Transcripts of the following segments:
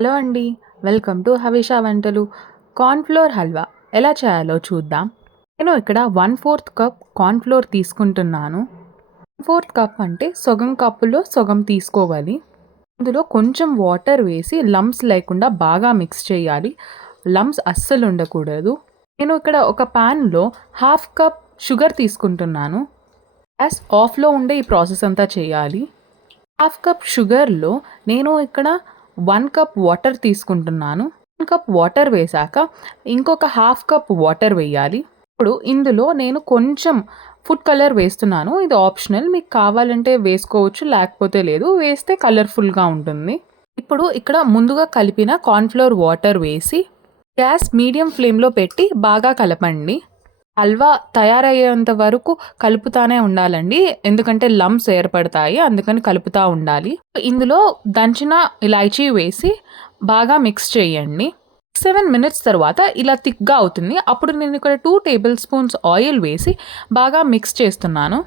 Hello అండి. Welcome to Havisha వంటలు. Cornflour halwa ఎలా చేయాలో చూద్దాం. నేను ఇక్కడ 1/4 కప్ కార్న్‌ఫ్లోర్ తీసుకుంటున్నాను. 1/4 కప్ అంటే సగం కప్పులో సగం తీసుకోవాలి. అందులో కొంచెం వాటర్ వేసి లంప్స్ లేకుండా బాగా మిక్స్ చేయాలి. లంప్స్ అస్సలు ఉండకూడదు. నేను ఇక్కడ ఒక పాన్‌లో 1/2 కప్ షుగర్ తీసుకుంటున్నాను. గ్యాస్ ఆఫ్‌లో ఉండే ఈ ప్రాసెస్ అంతా చేయాలి. 1/2 కప్ షుగర్‌లో నేను ఇక్కడ 1 కప్ వాటర్ తీసుకుంటున్నాను. 1 కప్ వాటర్ వేశాక ఇంకొక 1/2 కప్ వాటర్ వేయాలి. ఇప్పుడు ఇందులో నేను కొంచెం ఫుడ్ కలర్ వేస్తున్నాను. ఇది ఆప్షనల్. మీకు కావాలంటే వేసుకోవచ్చు, లేకపోతే లేదు. వేస్తే కలర్‌ఫుల్‌గా ఉంటుంది. ఇప్పుడు ఇక్కడ ముందుగా కలిపిన కార్న్‌ఫ్లోర్ వాటర్ వేసి గ్యాస్ మీడియం ఫ్లేమ్‌లో పెట్టి బాగా కలపండి. హల్వా తయారయ్యేంత వరకు కలుపుతానే ఉండాలండి. ఎందుకంటే లంప్స్ ఏర్పడతాయి. అందుకని కలుపుతా ఉండాలి. ఇందులో దంచిన ఇలాచీ వేసి బాగా మిక్స్ చేయండి. 7 మినిట్స్ తర్వాత ఇలా థిక్‌గా అవుతుంది. అప్పుడు నేను ఇక్కడ 2 టేబుల్ స్పూన్స్ ఆయిల్ వేసి బాగా మిక్స్ చేస్తున్నాను.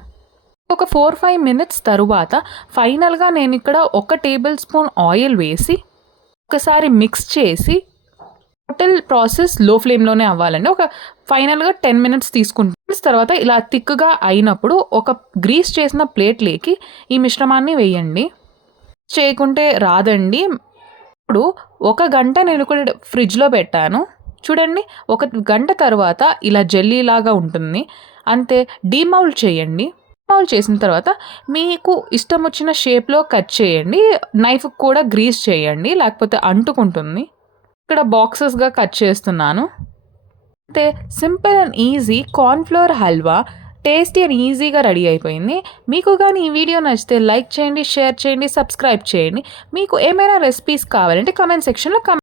ఒక 4, 5 మినిట్స్ తరువాత ఫైనల్‌గా నేను ఇక్కడ 1 టేబుల్ స్పూన్ ఆయిల్ వేసి ఒకసారి మిక్స్ చేసి టోటల్ ప్రాసెస్ లో ఫ్లేమ్‌లోనే అవ్వాలండి. ఒక ఫైనల్‌గా 10 మినిట్స్ తీసుకుంటుంది. తర్వాత ఇలా థిక్‌గా అయినప్పుడు ఒక గ్రీస్ చేసిన ప్లేట్‌లోకి ఈ మిశ్రమాన్ని వేయండి. చేయకుంటే రాదండి. ఇప్పుడు ఒక గంట నేను ఇక్కడ ఫ్రిడ్జ్‌లో పెట్టాను. చూడండి, ఒక గంట తర్వాత ఇలా జెల్లీలాగా ఉంటుంది. అంతే. డీమౌల్డ్ చేయండి. డీమౌల్డ్ చేసిన తర్వాత మీకు ఇష్టం వచ్చిన షేప్‌లో కట్ చేయండి. నైఫ్‌కి కూడా గ్రీస్ చేయండి, లేకపోతే అంటుకుంటుంది. ఇక్కడ బాక్సెస్‌గా కట్ చేస్తున్నాను. అయితే simple and easy cornflour halwa tasty and ఈజీగా రెడీ అయిపోయింది. మీకు గానీ ఈ వీడియో నచ్చితే లైక్ చేయండి, షేర్ చేయండి, సబ్స్క్రైబ్ చేయండి. మీకు ఏమైనా రెసిపీస్ కావాలంటే కామెంట్ సెక్షన్‌లో